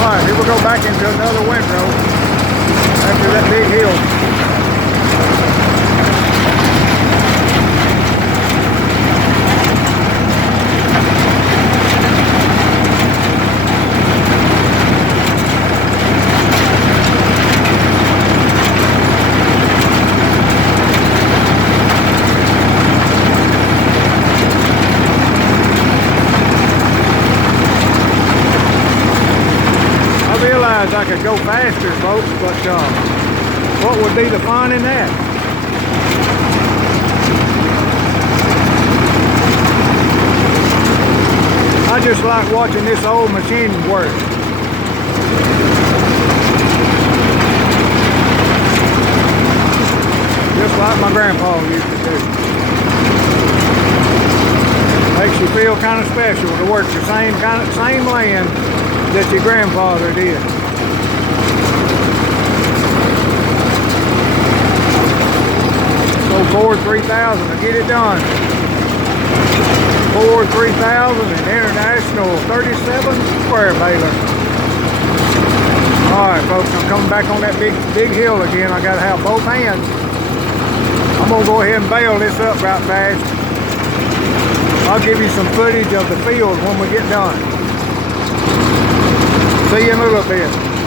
Alright, here we go back into another windrow after that big hill. I could go faster, folks, but what would be the fun in that? I just like watching this old machine work. Just like my grandpa used to do. Makes you feel kind of special to work the same land that your grandfather did. So Ford 3000 to get it done. Ford 3000 and International 37 square baler. Alright folks, I'm coming back on that big hill again. I gotta have both hands. I'm gonna go ahead and bale this up right fast. I'll give you some footage of the field when we get done. See you in a little bit.